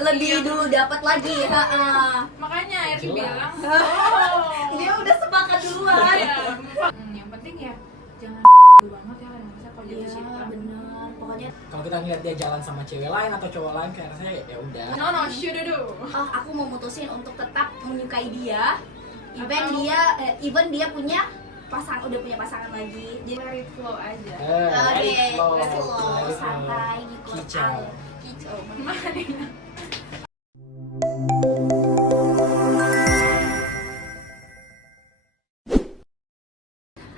lebih dulu dapat lagi. Makanya Erki bilang, Dia udah sepakat duluan. yang penting ya jangan banget ya kan masa kalau jatuh Iya cinta. benar. Pokoknya Kalau kita ngeliat dia jalan sama cewek lain atau cowok lain, kayak rasanya ya udah. No, should do. aku mau mutusin untuk tetap menyukai dia. Atau- Even dia punya udah punya pasangan lagi. Jadi Let it flow aja. Let it flow, let it let flow, it flow. santai gitu. Kicau. Kicau.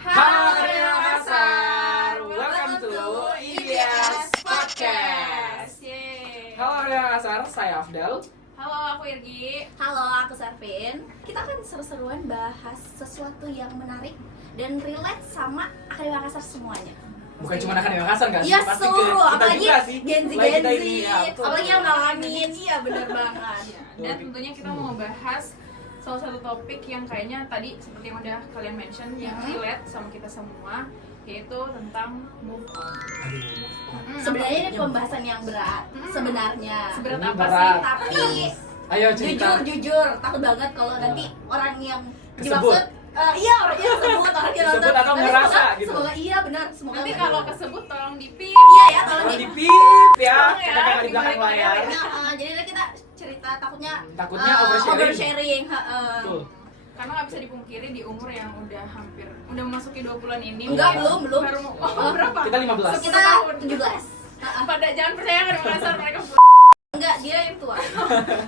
Halo Makassar, welcome to IBS Podcast. Yeay. Halo Makassar, saya Afdal. Halo, aku Irgi. Halo, aku Sarvin. Kita kan seru-seruan bahas sesuatu yang menarik dan relate sama Akademi Makassar semuanya. Bukan cuma anak Makassar kan? Iya, Pasti seluruh, kita apalagi juga sih. Gen Z, Apalagi kita ini, ya, betul. apalagi yang ngalamin. Iya, benar banget. Dan tentunya kita mau ngebahas salah satu topik yang kayaknya tadi seperti yang udah kalian mention yang relate sama kita semua, yaitu tentang move on. Sebenarnya ini pembahasan yang berat. Sebenarnya. Seberat Ini apa berat. sih? Tapi Ayo cerita. jujur takut banget kalau nanti orang yang Kesebut. dimaksud iya orang yang kesebut, orang yang Kesebut nonton. atau Tapi ngerasa semoga- gitu. Semoga iya benar, semoga Nanti benar. kalau kesebut tolong dipip. iya ya tolong Kalau di dipip ya, Tolong ya, kita kan di belakang dibalik layar. layar. Jadi nanti kita cerita takutnya Takutnya oversharing. Tuh. Karena nggak bisa dipungkiri di umur yang udah memasuki 20-an ini. Enggak, mungkin belum. Baru berapa? Kita 15. Kita 10 tahun. 17. Pada jangan percaya kan Makassar mereka Enggak, dia yang tua.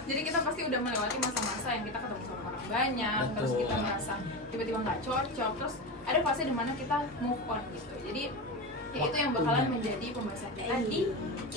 Jadi kita pasti udah melewati masa-masa yang kita ketemu sama orang banyak, terus Betul. kita merasa tiba-tiba nggak cocok, terus ada fase dimana kita move on gitu. Jadi ya itu yang bakalan Waktunya. menjadi pembahasan kita di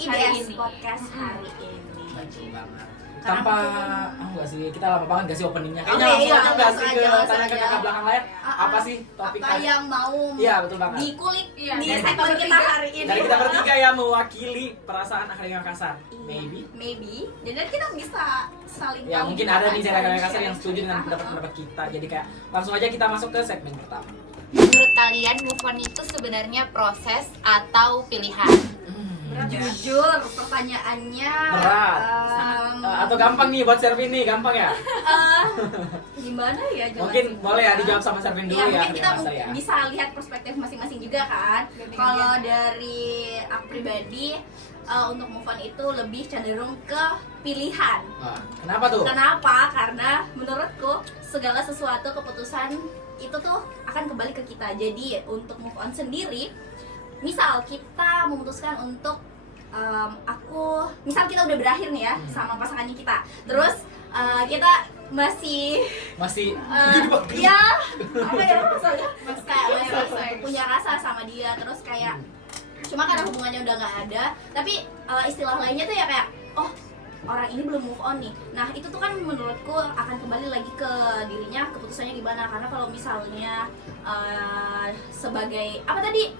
hari IBS ini. podcast hari ini. Betul banget. Karena Tanpa, mungkin- enggak sih, kita lama banget gak sih openingnya? Oke, Kayaknya langsung iya, aja nggak langsung sih aja, ke langsung tanya ke aja. kakak belakang layar. Apa sih topik Apa hari? yang mau Iya, betul banget. dikulik Iya, di dari segmen kita kita bertiga. hari ini? Dari kita bertiga ya mewakili perasaan Akademi Makassar. Iya, Maybe. maybe. Jadi kita bisa saling Ya tahu mungkin juga ada kan, nih dari saling Akademi Makassar yang sharing setuju dengan cerita. pendapat-pendapat kita. Jadi kayak langsung aja kita masuk ke segmen pertama. Menurut kalian move on itu sebenarnya proses atau pilihan? Berat ya? Jujur, pertanyaannya Berat. em, Atau gampang nih buat Servin nih, gampang ya? gimana ya jelasin? Mungkin boleh ya dijawab sama Servin dulu Iya, ya. mungkin kita Akademi Makassar ya. bisa lihat perspektif masing-masing juga kan. Ganti-gantian Kalau ya. dari aku pribadi, untuk move on itu lebih cenderung ke pilihan. Wah, kenapa tuh? Kenapa? Karena menurutku segala sesuatu keputusan itu tuh akan kembali ke kita. Jadi untuk move on sendiri, misal kita memutuskan untuk misal kita udah berakhir nih ya sama pasangannya kita, terus kita masih Masih ya apa ya rasanya kayak Masih rasa. punya rasa sama dia, terus kayak cuma karena hubungannya udah nggak ada, tapi istilah lainnya tuh ya kayak oh orang ini belum move on nih. Nah itu tuh kan menurutku akan kembali lagi ke dirinya, keputusannya gimana. Karena kalau misalnya sebagai apa tadi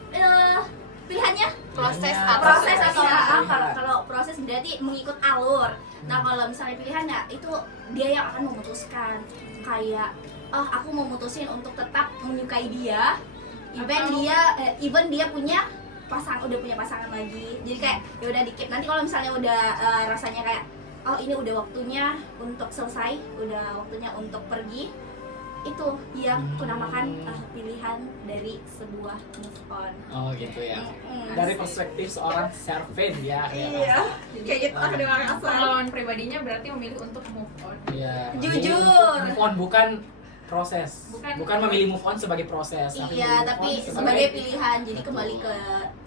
pilihannya Proses Pilihannya, atau proses atau Pilihan. kalau proses berarti mengikut alur. Nah kalau misalnya pilihan ya itu dia yang akan memutuskan, kayak oh aku mau mutusin untuk tetap menyukai dia even dia udah punya pasangan lagi. Jadi kayak ya udah dikit, nanti kalau misalnya udah rasanya kayak oh ini udah waktunya untuk selesai, udah waktunya untuk pergi, itu yang kunamakan pilihan dari sebuah move on. Oh gitu ya. Mm-mm. Dari perspektif seorang Servin ya. Iya, kayak gitu Oh. Akademi Makassar. Pengalaman pribadinya berarti memilih untuk move on. Iya. Jujur. Move on bukan proses. Bukan. Bukan memilih move on sebagai proses. Iya, memilih move tapi on sebagai pilihan, jadi Betul. kembali ke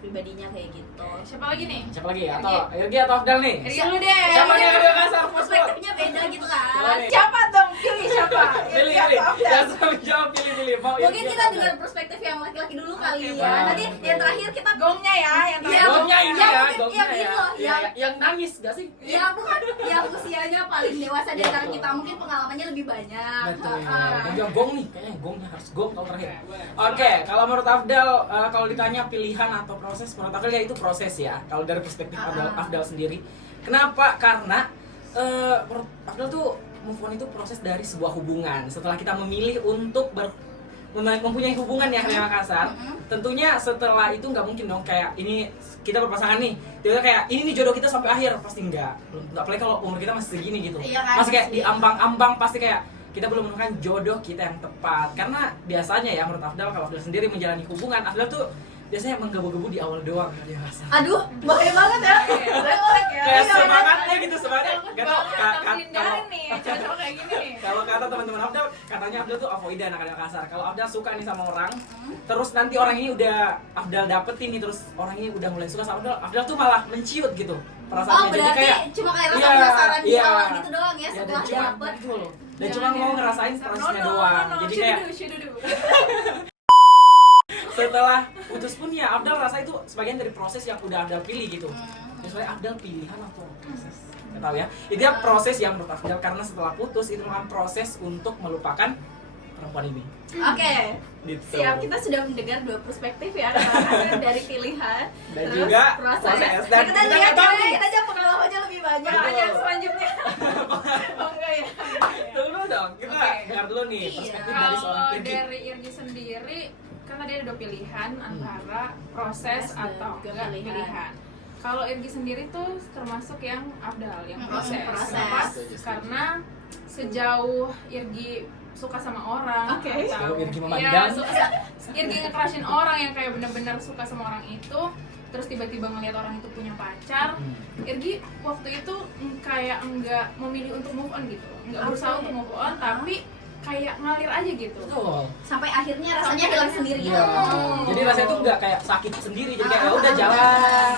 pribadinya kayak gitu. Siapa lagi nih? Siapa lagi ya? Atau Irgi atau Afdal nih? Ergi dulu deh. Siapa nih yang Akademi Makassar? Perspektifnya beda gitu kan. Boleh nih. Siapa dong? Pilih siapa? Pilih, Ergi pilih. atau Afdal? Ya, sambil jawab pilih. Mau Mungkin Irgi kita atau dengar Afdal? perspektif yang laki-laki dulu kali Oke, ya. boleh. Nanti yang terakhir kita Gongnya ya, yang Iya, terakhir. Gongnya ini yang ya, mungkin- gongnya yang ya. ini loh, Iya, yang nangis gak sih? ya bukan yang usianya paling dewasa di antara Betul. kita, mungkin pengalamannya lebih banyak. Betul ya. Heeh. Dan juga gong nih, kayaknya gongnya harus gong kalau terakhir. Oke, kalau menurut Afdal, kalau ditanya pilihan atau proses, menurut Afdal ya itu proses ya. Kalau dari perspektif Afdal sendiri, kenapa? Karena menurut Afdal tuh move on itu proses dari sebuah hubungan. Setelah kita memilih untuk mempunyai hubungan ya dengan Makassar, tentunya setelah itu nggak mungkin dong kayak ini kita berpasangan nih, tiba-tiba kayak ini nih jodoh kita sampai akhir, pasti nggak apalagi kalau umur kita masih segini gitu, Iya kan, masih kayak pasti. di ambang-ambang, pasti kayak kita belum menemukan jodoh kita yang tepat. Karena biasanya ya menurut Afdal, kalau Afdal sendiri menjalani hubungan, Afdal tuh biasanya menggebu-gebu di awal doang dia rasa. Aduh, bahaya banget ya. Kayak Iya, semangatnya gitu, semangatnya. Gak tau, Hindarin nih, cowok kayak gini nih. kalau kata teman-teman Afdal, katanya Afdal tuh avoidan anak kasar. Kalau Afdal suka nih sama orang, terus nanti orang ini udah Afdal dapetin nih, terus orang ini udah mulai suka sama Afdal, Afdal tuh malah menciut gitu Oh, perasaannya. Jadi berarti kayak cuma kayak rasa iya, penasaran di iya. awal gitu doang ya, ya, dan setelah cuma dapet. gitu loh. Dan cuma mau ngerasain prosesnya doang. Jadi kayak setelah putus pun ya Afdal rasa itu sebagian dari proses yang udah Afdal pilih gitu. Ya soalnya Afdal pilihan atau proses? Gak tahu ya. Itu ya proses yang menurut Afdal, karena setelah putus itu merupakan proses untuk melupakan perempuan ini. Oke. Gitu. Siap, kita sudah mendengar dua perspektif ya, dari pilihan Dan terus juga proses. proses. Dan Dan kita kita lihat nggak tahu ya, nih. kita aja pengalamannya lebih banyak. Betul. Pertanyaan selanjutnya. Oh enggak ya? Tunggu dulu dong, kita Oke. dengar dulu nih Iya. perspektif dari seorang Kalau Irgi. dari Irgi sendiri, kan tadi ada dua pilihan antara proses Proses dan atau juga enggak pilihan. pilihan. Kalau Irgi sendiri tuh termasuk yang Afdal, yang proses. Proses. Kenapa? Karena sejauh Irgi suka sama orang Oke. atau Sejauh Irgi iya, memandang. Irgi nge-crushin orang yang kayak benar-benar suka sama orang itu, terus tiba-tiba ngelihat orang itu punya pacar, Irgi waktu itu kayak enggak memilih untuk move on gitu, enggak berusaha Oke. untuk move on, tapi kayak ngalir aja gitu. Betul. Sampai akhirnya rasanya hilang sendiri gitu. Iya. Jadi rasanya tuh nggak kayak sakit sendiri, jadi kayak ya udah jalan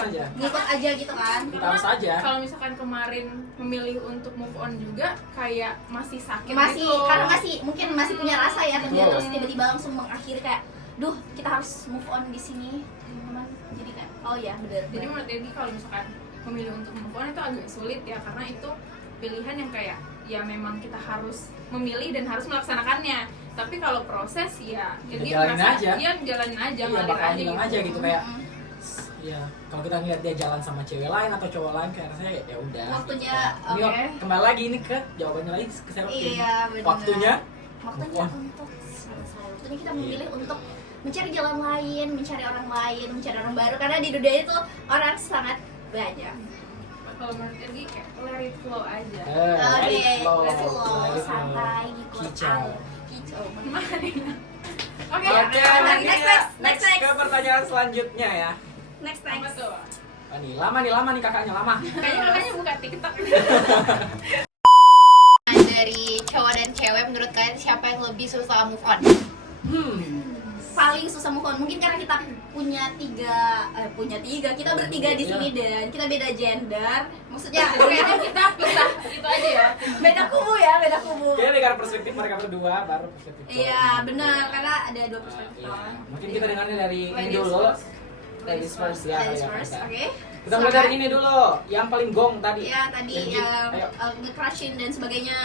aja. Ngikut aja gitu kan. Kita harus aja. Kalau misalkan kemarin memilih untuk move on juga kayak masih sakit Masih gitu. karena mungkin masih punya rasa ya ke dia, Betul. terus tiba-tiba langsung mengakhiri kayak duh, kita harus move on di sini. Teman. Jadi kan oh ya, benar. Jadi menurut Irgi kalau misalkan memilih untuk move on itu agak sulit ya, karena itu pilihan yang kayak ya memang kita harus memilih dan harus melaksanakannya. Tapi kalau proses ya Irgi jalanin merasa aja. iya jalanin aja, Iya, ngalir bakal aja hilang gitu. aja gitu kayak ya kalau kita ngeliat dia jalan sama cewek lain atau cowok lain kayak rasanya ya udah. Waktunya, Ini oke. kembali lagi ini ke jawabannya lagi ke Serapin. Iya, benar. Waktunya Waktunya move on. untuk selesai. Waktunya kita memilih untuk mencari jalan lain, mencari orang lain, mencari orang baru, karena di dunia itu orang sangat banyak. Kalau menurut Irgi kayak let it flow aja. let Oke, it flow, let's flow, let it flow. santai, ngikut Kicau. air. Kicau. Oke, Oke, next. ke pertanyaan selanjutnya ya. Next, apa next. tuh? Oh, nih lama nih kakaknya lama. Kayaknya kakaknya buka TikTok. Dari cowok dan cewek, menurut kalian siapa yang lebih susah move on? Paling susah move on mungkin karena kita punya tiga, kita bertiga di sini dan kita beda gender, maksudnya Oke, kita pisah itu aja ya. beda kubu ya, beda kubu. Kayaknya dengan perspektif mereka berdua baru perspektif. Iya benar, karena ada dua perspektif. Iya. Mungkin kita dengarnya dari ini Ladies dulu. first. Ladies first ya. Ladies ya, first, kita. oke. Kita mulai dari ini dulu, yang paling gong tadi. Ya tadi Irgi, ayo. nge-crushin dan sebagainya.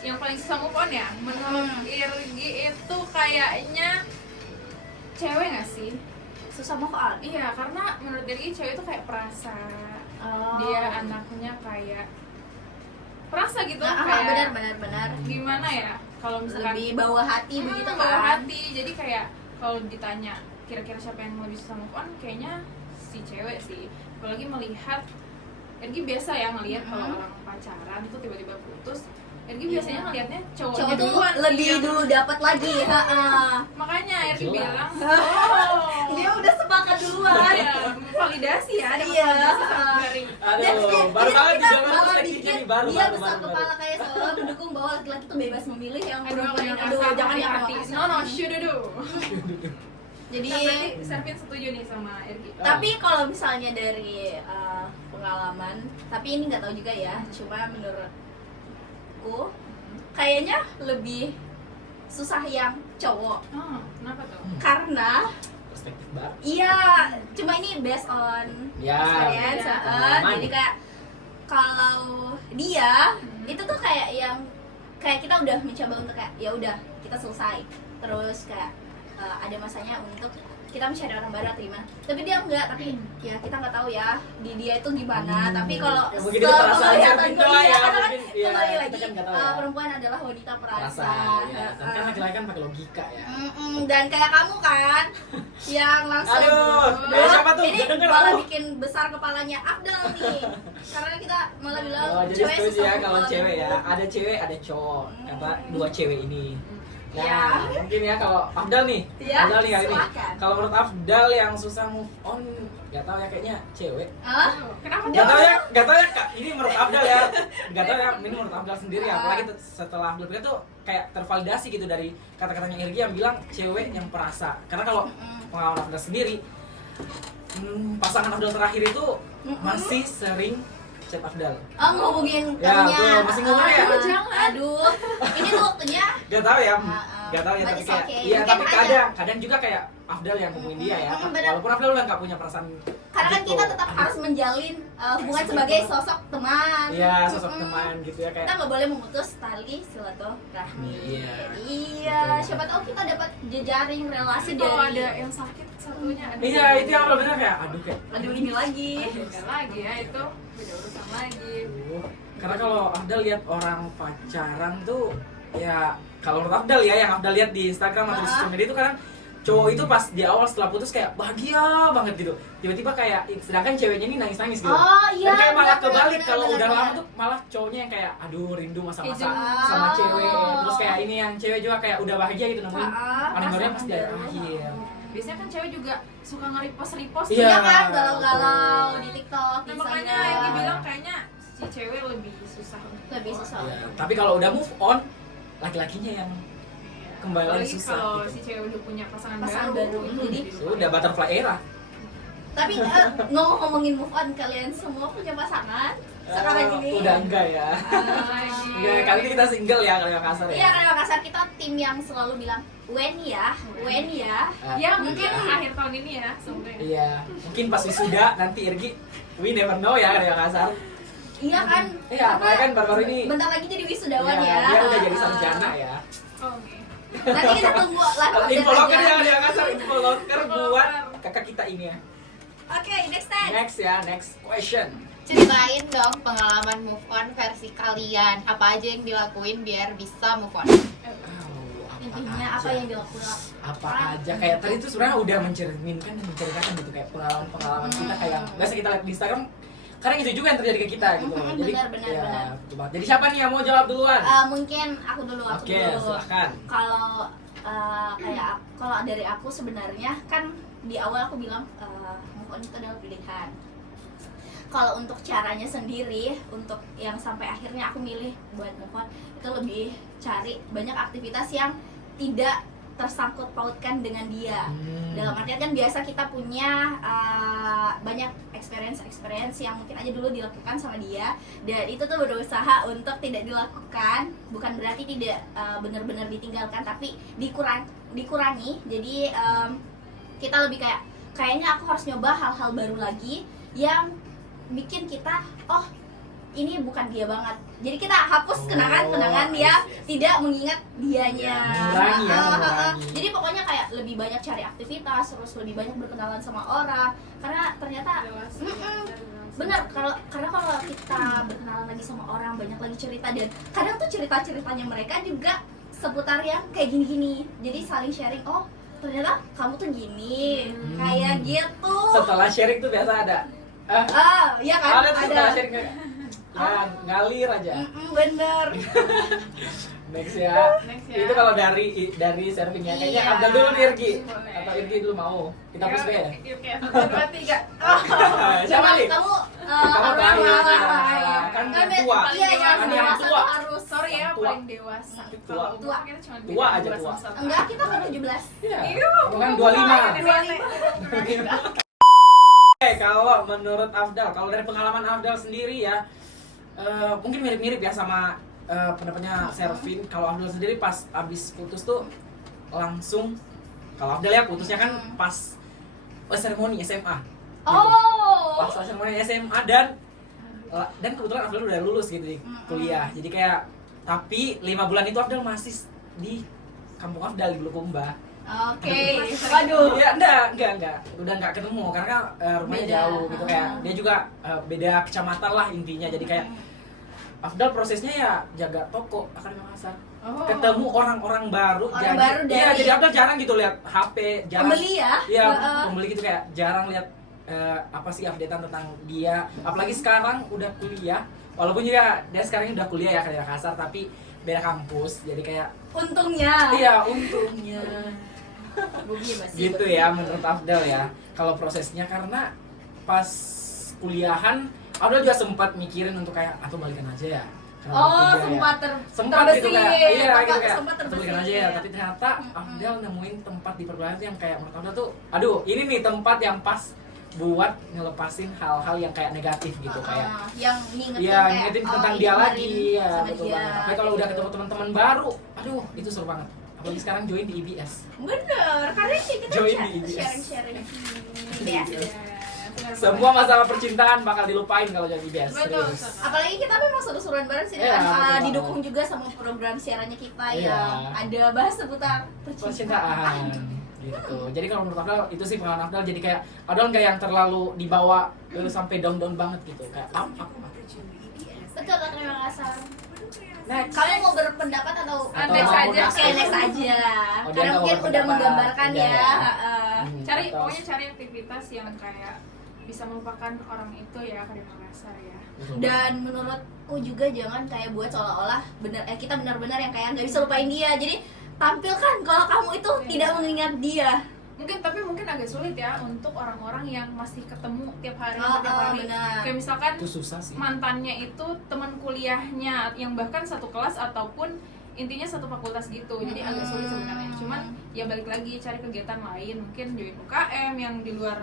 Yang paling susah move on ya, menurut Irgi itu kayaknya cewek nggak sih? Susah move on. Iya, karena menurut Irgi cewek itu kayak perasa. Oh. Dia anaknya kayak perasa gitu, Nah, kayak benar. gimana ya? Kalau misalkan Lebih bawa hati begitu kan. bawa hati, jadi kayak kalau ditanya kira-kira siapa yang lebih susah move on, kayaknya si cewek sih. Apalagi melihat Irgi biasa ya ngelihat kalau orang pacaran tuh tiba-tiba putus, Irgi biasanya ngelihatnya cowoknya Cowok tuh duluan lebih yang- dulu dapat lagi. Makanya Irgi Jelas. bilang, oh Dia udah sepakat duluan. ya, validasi ya, dapat Iya. validasi dari Aduh, baru banget kita dijawab malah perspektifnya bikin nih, baru dia baru, besar baru. kepala kayak seolah mendukung bahwa laki-laki tuh bebas memilih yang aduh perempuan yang kasar, aduh jangan yang hati. kasar. No, should do. Jadi Nah, berarti Servin setuju nih sama Irgi. tapi kalau misalnya dari pengalaman, tapi ini nggak tahu juga ya, cuma menurutku kayaknya lebih susah yang cowok Oh, kenapa tuh? karena Perspektif baru. iya, cuma ini based on Ya, experience, ya. Pengalaman. jadi kayak kalau dia itu tuh kayak yang kayak kita udah mencoba untuk kayak ya udah kita selesai, terus kayak ada masanya untuk kita mencari orang baru atau gimana. Tapi dia enggak, tapi ya kita nggak tahu ya di dia itu gimana. Tapi kalau Ya, mungkin itu perasaan penglihatanku Servin doang dia, ya, karena kan mungkin, ya, kembali kita lagi kan nggak tahu ya. perempuan adalah wanita perasa. Rasa ya. Dan kan laki-laki kan pakai logika ya. Dan kayak kamu kan yang langsung Aduh, kayak siapa tuh? ini Nggak denger malah aku. bikin besar kepalanya Afdal nih. Karena kita malah bilang Oh, jadi cewek setuju ya susah kalau move on. cewek ya. Ada cewek, ada cowok. Kata dua cewek ini. Nah, Ya. mungkin ya kalau Afdal nih. Ya, Afdal nih kali ini. silakan. Kalau menurut Afdal yang susah move on, gak tahu ya kayaknya cewek. Hah? Kenapa Gak tau ya Kak. Ini menurut Afdal ya. Gak tau ya, ini menurut Afdal sendiri. Apalagi setelah Afdal pikir tuh kayak tervalidasi gitu dari kata-katanya Irgi yang bilang cewek yang perasa. Karena kalau pengalaman Afdal sendiri, pasangan Afdal terakhir itu masih sering chat Afdal. Oh, ngomongin Ya, temennya. betul. Masih ngomong ya? Aduh, jangan. Aduh, ini tuh waktunya. Gak tau ya, Heeh. gak tau ya, But tapi it's kayak okay. iya, Mungkin tapi ada. kadang juga kayak Afdal yang ngomongin dia ya. bener. Walaupun Afdal udah gak punya perasaan. Karena kan gitu. kita tetap harus menjalin hubungan sebagai sosok teman. Iya, sosok teman gitu ya kayak. Kita nggak boleh memutus tali silaturahmi. Iya. Iya, siapa tahu kita dapat jejaring relasi kalau dari. ada yang sakit satunya ada Iya, itu yang Afdal bener kayak aduh kayak. Aduh, ini lagi. beda lagi ya, itu beda urusan lagi. Aduh. Karena kalau Afdal lihat orang pacaran tuh ya kalau menurut Afdal ya yang Afdal lihat di Instagram atau di sosial media itu kadang cowok itu pas di awal setelah putus kayak bahagia banget gitu, tiba-tiba kayak sedangkan ceweknya ini nangis-nangis gitu. Oh iya. Dan kayak malah benar, kebalik benar, kalau benar, udah benar. lama tuh malah cowoknya yang kayak aduh rindu masa-masa Iya. sama Oh. cewek. Terus kayak ini yang cewek juga kayak udah bahagia gitu nemuin paling barunya pas di pasangan baru. akhir. Biasanya kan cewek juga suka nge-repost Iya. Iya kan, galau-galau di TikTok, Nah, di makanya Instagram. yang dibilang kayaknya si cewek lebih susah lebih susah. Iya. Tapi kalau udah move on laki-lakinya yang kembali lagi apalagi susah kalau gitu. si cewek udah punya pasangan Pasangan baru, baru. itu Jadi, lebih Sudah butterfly era. Tapi ngomongin move on, kalian semua punya pasangan sekarang ini. Udah enggak ya. lagi. Enggak, kali ini kita single ya kalau yang kasar ya. Iya, karena Makassar kita tim yang selalu bilang when ya. Ah, Ya mungkin iya. akhir tahun ini ya semoga ya. Iya, mungkin pas wisuda nanti Irgi, we never know ya kalau yang kasar. Iya kan? Iya, apalagi kan baru-baru ini. Bentar lagi jadi wisudawan Iya, ya. dia udah jadi sarjana ya. Oh, oke. Nanti kita tunggu live update Info locker aja. ya kalau yang kasar, info locker buat kakak kita ini ya. Oke, next time. Next ya, next question. Ceritain dong pengalaman move on versi kalian. Apa aja yang dilakuin biar bisa move on? Intinya apa yang dilakukan? Apa aja kayak tadi tuh sebenarnya udah mencerminkan dan menceritakan gitu kayak pengalaman kita kayak biasa kita lihat di Instagram kadang itu juga yang terjadi ke kita gitu. Jadi Benar. ya, coba. Jadi siapa nih yang mau jawab duluan? Mungkin aku dulu. Oke, silakan. Kalau kalau dari aku sebenarnya kan di awal aku bilang move on itu adalah pilihan. Kalau untuk caranya sendiri, untuk yang sampai akhirnya aku milih buat move on itu lebih cari banyak aktivitas yang tidak tersangkut pautkan dengan dia. Dalam artian kan biasa kita punya banyak experience yang mungkin aja dulu dilakukan sama dia dan itu tuh berusaha untuk tidak dilakukan, bukan berarti tidak benar-benar ditinggalkan tapi dikurangi. Jadi kita lebih kayaknya aku harus nyoba hal-hal baru lagi yang bikin kita ini bukan dia banget. Jadi kita hapus kenangan-kenangan yang tidak mengingat dianya. Mengurangi. Jadi pokoknya kayak lebih banyak cari aktivitas, terus lebih banyak berkenalan sama orang. Karena ternyata Dewasa. bener karena kalau kita berkenalan lagi sama orang, banyak lagi cerita dan kadang tuh cerita-ceritanya mereka juga seputar yang kayak gini-gini. Jadi saling sharing, oh ternyata kamu tuh gini, kayak gitu. Setelah sharing tuh biasa ada. Iya kan? Ada tuh setelah sharing kayak ya ngalir aja. Bener. Next ya. Next ya. Itu kalau dari servingnya kayaknya Iya. Abdul dulu nih Irgi. Boleh. Atau Irgi dulu mau. Kita push ya. Oke, 1, 2, 3. Siapa nih? Kamu Kamu terakhir. kan Kan yang tua. Iya, yang Kan yang dewasa tua. tuh harus. Sorry ya, Tua. paling dewasa. Tua. Kalau umur kita cuma Tua beda aja, 2 tua. sama 1. Enggak, kita kan 17. Iya. Bukan 25. Oke, kalau menurut Afdal, kalau dari pengalaman Afdal sendiri ya, mungkin mirip-mirip ya sama pendapatnya Servin. Kalau Afdal sendiri pas abis putus tuh langsung, kalau Afdal ya putusnya kan pas seremoni SMA. Gitu. Oh. Pas seremoni SMA dan kebetulan Afdal udah lulus gitu di kuliah. Jadi kayak tapi 5 bulan itu Afdal masih di kampung Afdal di Bulukumba. Oke. Waduh. Iya, enggak. Udah enggak ketemu karena rumahnya Beda. jauh gitu kayak. Dia juga beda kecamatan lah intinya. Jadi kayak Afdal prosesnya ya jaga toko Akademi Makassar. Oh. Ketemu orang-orang baru. Orang baru Iya, dari- jadi Afdal jarang gitu lihat HP, jarang. Pembeli ya? Iya, Heeh. pembeli gitu kayak jarang lihat apa sih updatean tentang dia. Apalagi sekarang udah kuliah. Walaupun juga dia sekarang udah kuliah ya Akademi Makassar tapi beda kampus. Jadi kayak Untungnya. iya untungnya. Bumi masih. Gitu ya menurut Afdal ya. Kalau prosesnya karena pas kuliahan Afdal juga sempat mikirin untuk kayak atau balikan aja ya. Kalau Oh, kuliah ya. sempat Sempat gitu terbesit. kayak iya Bapak gitu kayak sempat atau balikan terbesit. aja ya. Tapi ternyata Afdal nemuin tempat di perkuliahan yang kayak menurut Afdal tuh aduh ini nih tempat yang pas buat ngelepasin hal-hal yang kayak negatif gitu kayak yang ngingetin iya kayak, ngingetin oh, tentang ini dia kemarin lagi ya sama betul dia. banget. Tapi kalau udah ketemu teman-teman baru aduh itu seru banget. Apalagi sekarang join di IBS. Bener, karena sih kita Join di IBS. sharing-sharing. Iya, Iya. benar Semua masalah percintaan bakal dilupain kalau jadi IBS. Betul. Serius. Apalagi kita memang seru-seruan bareng sih Iya, dan betul banget. didukung juga sama program siarannya kita Iya. yang ada bahas seputar Percintaan gitu. Jadi kalau menurut Afdal itu sih pengalaman Afdal jadi kayak Afdal nggak yang terlalu dibawa sampai down banget gitu kayak up. Betul, terima kasih. Next. Kalian mau berpendapat atau Next mau aja. Oke, next aja. Oh, dia Karena nggak mungkin mau udah berpendapat. menggambarkan Udah ya. ya. heeh. Atau- pokoknya cari aktivitas yang kayak bisa melupakan orang itu ya Akademi Makassar ya. Dan menurutku juga jangan kayak buat seolah-olah kita benar-benar yang kayak nggak bisa lupain dia. Jadi tampilkan kalau kamu itu Iya. tidak mengingat dia. Mungkin agak sulit ya untuk orang-orang yang masih ketemu tiap hari Oh, tiap hari. benar. Kayak misalkan Itu susah sih. mantannya itu teman kuliahnya yang bahkan satu kelas ataupun intinya satu fakultas gitu. Jadi agak sulit sebenarnya. Cuman ya balik lagi cari kegiatan lain, mungkin join UKM yang di luar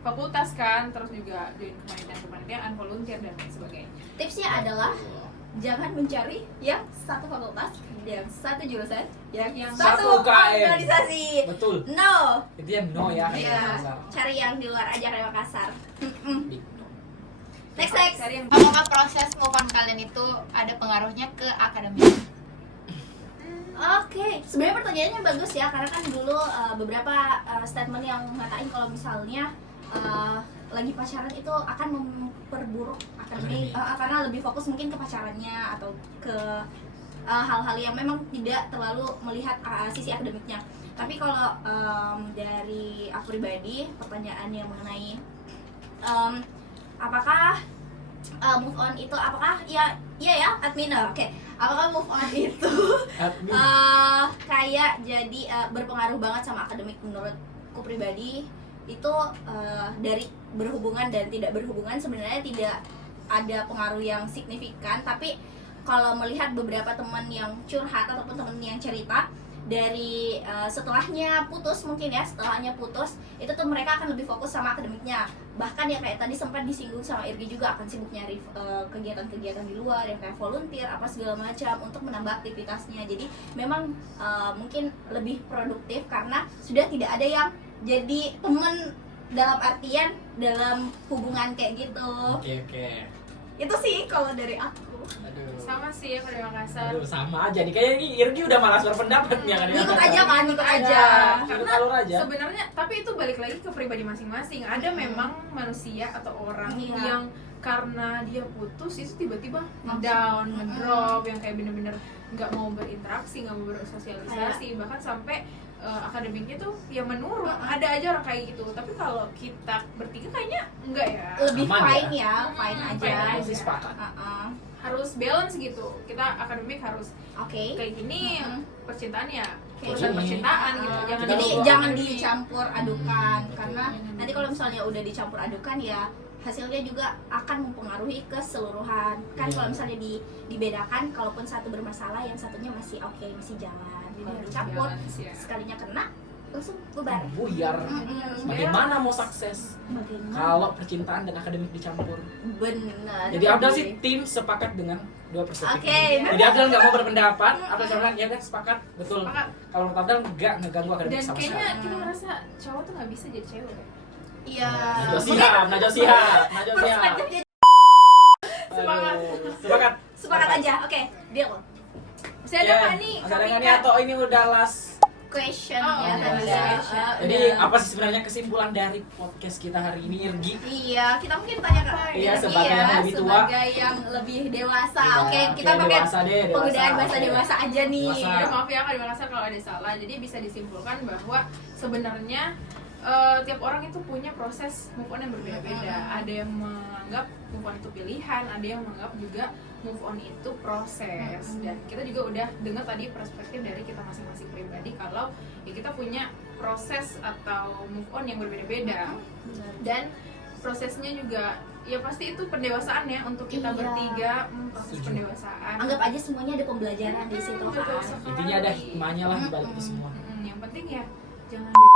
fakultas kan, terus juga join kepanitiaan, volunteer dan lain sebagainya. Tipsnya adalah jangan mencari yang satu fakultas, yang satu jurusan, yang Satu satu UKM. organisasi. Betul. No. Itu ya no ya Akademi Iya. Makassar. Cari yang di luar aja kayak Makassar. Big no. Next. Cari yang Apakah proses move on kalian itu ada pengaruhnya ke akademik? Oke, sebenarnya pertanyaannya bagus ya karena kan dulu beberapa statement yang ngatain kalau misalnya lagi pacaran itu akan memperburuk akademik karena lebih fokus mungkin ke pacarannya atau ke hal-hal yang memang tidak terlalu melihat sisi akademiknya. Tapi kalau dari aku pribadi pertanyaan yang mengenai apakah move on itu apakah iya ya admin oke. Apakah move on itu Admin. kayak jadi berpengaruh banget sama akademik? Menurutku pribadi itu dari berhubungan dan tidak berhubungan sebenarnya tidak ada pengaruh yang signifikan. Tapi kalau melihat beberapa teman yang curhat ataupun teman yang cerita dari setelahnya putus itu tuh mereka akan lebih fokus sama akademiknya. Bahkan ya kayak tadi sempat disinggung sama Irgi juga akan sibuk nyari kegiatan-kegiatan di luar yang kayak volunteer apa segala macam untuk menambah aktivitasnya. Jadi memang mungkin lebih produktif karena sudah tidak ada yang jadi temen dalam artian dalam hubungan kayak gitu. Oke. Itu sih kalau dari aku. Aduh. sama sih ya Akademi Makassar. Aduh, sama aja nih kayaknya ini Irgi udah malas berpendapat nih Akademi Ngikut Makassar. aja kan, ngikut aja. Ikut Karena alur aja. sebenarnya tapi itu balik lagi ke pribadi masing-masing. Ada memang manusia atau orang Iya. yang karena dia putus itu tiba-tiba Langsung. down, ngedrop, yang kayak bener-bener nggak mau berinteraksi, nggak mau Iya. bersosialisasi, bahkan sampai akademiknya tuh ya menurun. Ada aja orang kayak gitu. Tapi kalau kita bertiga kayaknya enggak ya. Lebih Aman fine ya, fine Hmm, aja. fine Aku aja. sih sepakat. Harus balance gitu. Kita akademik harus Oke. kayak gini, Mm-mm. percintaan ya Kayak urusan gini. percintaan gitu. Ah, Jangan jadi dibawa jangan ini. dicampur adukan Betul. karena nanti kalau misalnya udah dicampur adukan ya hasilnya juga akan mempengaruhi keseluruhan kan. Iya. Kalau misalnya dibedakan, kalaupun satu bermasalah yang satunya masih oke, masih jalan. Jadi Harus dicampur balance ya. sekalinya kena langsung bubar. Buyar. Mm-mm. Bagaimana mau sukses Bagaimana? kalau percintaan dan akademik dicampur? Benar. Jadi Abdal sih tim sepakat dengan dua perspektif. Oke, ini. Jadi Abdal nggak mau berpendapat. Abdal cuma bilang, ya udah sepakat, betul. Sepakat. Kalau menurut Abdal nggak ngeganggu akademik Dan sama kayaknya sekali. kita merasa cowok tuh nggak bisa jadi cewek ya. Iya. Najwa siap, Najwa siap. Perspektifnya Sepakat. Aduh, sepakat. sepakat aja. Oke, deal. Masih ada nggak nih Ada nggak Kak nih Pika? atau ini udah last question Oh, ya tadi iya. ya. Jadi apa sih sebenarnya kesimpulan dari podcast kita hari ini, Irgi? Iya, kita mungkin tanya ke Iya, Irgi sebagai yang lebih tua. sebagai yang lebih dewasa. Iya, Oke, kita oke, pakai dewasa deh, dewasa. penggunaan bahasa Oke. dewasa aja nih. Dewasa. Ya, maaf ya Kak Makassar kalau ada salah. Jadi bisa disimpulkan bahwa sebenarnya tiap orang itu punya proses move on yang berbeda-beda. Ada yang menganggap move on itu pilihan, ada yang menganggap juga move on itu proses. Dan kita juga udah dengar tadi perspektif dari kita masing-masing pribadi kalau ya kita punya proses atau move on yang berbeda-beda. Dan prosesnya juga ya pasti itu pendewasaan ya untuk kita Iya. bertiga, proses Setuju. pendewasaan. Anggap aja semuanya ada pembelajaran di situ Betul kan. sekali. Intinya ada hikmahnya lah di balik itu semua. Yang penting ya jangan masa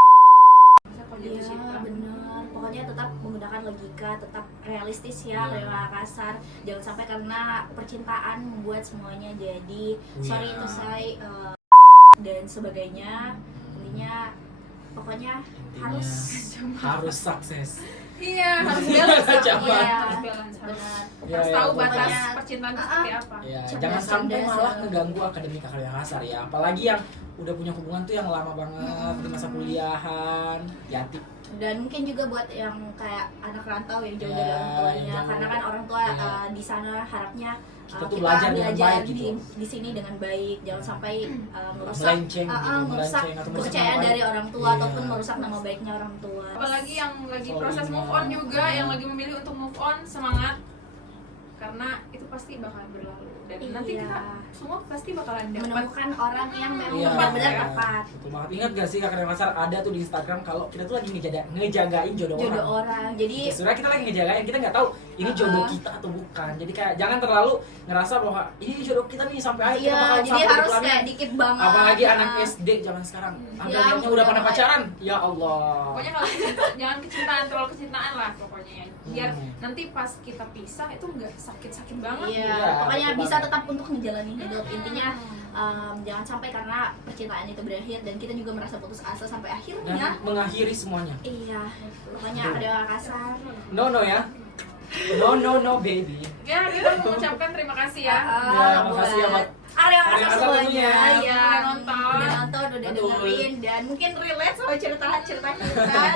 kalau jatuh Iya, cinta. benar. Pokoknya tetap menggunakan logika, tetap realistis ya, Iya. lewat kasar. Jangan sampai karena percintaan membuat semuanya jadi sorry Iya. itu saya dan sebagainya. Intinya pokoknya harus harus sukses. Iya, harus balance ya. Jangan. Iya, harus balance. Harus, benar. Iya, harus iya, tahu pokoknya. batas percintaan itu seperti apa. Ya, Cerdas, jangan sampai cerdas. malah ngeganggu akademik kakak kasar ya. Apalagi yang udah punya hubungan tuh yang lama banget di masa kuliahan, hati. Dan mungkin juga buat yang kayak anak rantau yang jauh Ya, dari orang tuanya, yang karena kan orang tua ya. di sana harapnya Kita tuh belajar dengan baik gitu. di sini dengan baik, jangan sampai merusak Melenceng gitu, merusak melenceng atau merusak kepercayaan nama baik. dari orang tua Iya. ataupun merusak nama baiknya orang tua. Apalagi yang lagi Soalnya. proses move on juga, yang lagi memilih untuk move on, semangat. Karena itu pasti bakal berlalu. Dan nanti Iya. kita semua pasti bakalan dapat Menemukan orang yang memang Iya. benar-benar Iya. tepat. Betul banget. Ingat gak sih kakak kasar ada tuh di Instagram kalau kita tuh lagi ngejagain jodoh Jodoh orang. orang. Jadi Ya, sebenarnya kita lagi ngejagain, kita nggak tahu ini jodoh kita atau bukan. Jadi kayak jangan terlalu ngerasa bahwa ini jodoh kita nih sampai akhir kita iya, bakal jadi sampai harus di kayak dikit banget. apalagi anak Nah. SD zaman sekarang. Anda Ya, lihatnya udah pada mulai. pacaran. Ya Allah. Pokoknya kalau jangan kecintaan, terlalu kecintaan lah pokoknya ya. Biar nanti pas kita pisah itu nggak sakit-sakit banget. Iya, Iya, pokoknya betul bisa banget. tetap untuk menjalani hidup. Intinya jangan sampai karena percintaan itu berakhir dan kita juga merasa putus asa sampai Dan akhirnya. mengakhiri semuanya. Iya, pokoknya ada kasar. No ya. No baby. Ya, kita mengucapkan terima kasih ya. Ya, makasih ya, Mak. Arya Arya kasar Kasar semuanya. tentunya. Ya, Udah nonton. udah nonton, udah Betul. dengerin dan mungkin relate sama cerita kita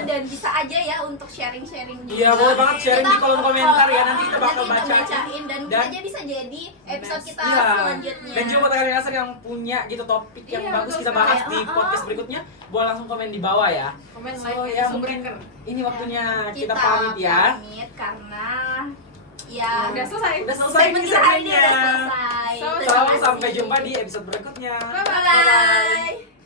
dan bisa aja ya untuk sharing-sharing juga. Iya, boleh banget sharing di Kita kolom komentar ya, nanti kita bakal nanti kita bacain. bacain dan mungkin Dan- aja bisa jadi episode kita Iya. selanjutnya. Dan juga buat kakak kasar yang punya gitu topik yang Iya, bagus betul kita sekali. bahas di podcast berikutnya, boleh langsung komen di bawah ya. Komen So, like ya, Sumbreaker. Ini waktunya kita pamit ya. Pamit karena ya Udah selesai. Udah selesai segmen nih kita hari ini udah segmennya. selesai. So, Terima Salam, kasih. sampai jumpa di episode berikutnya. Bye-bye. Bye bye.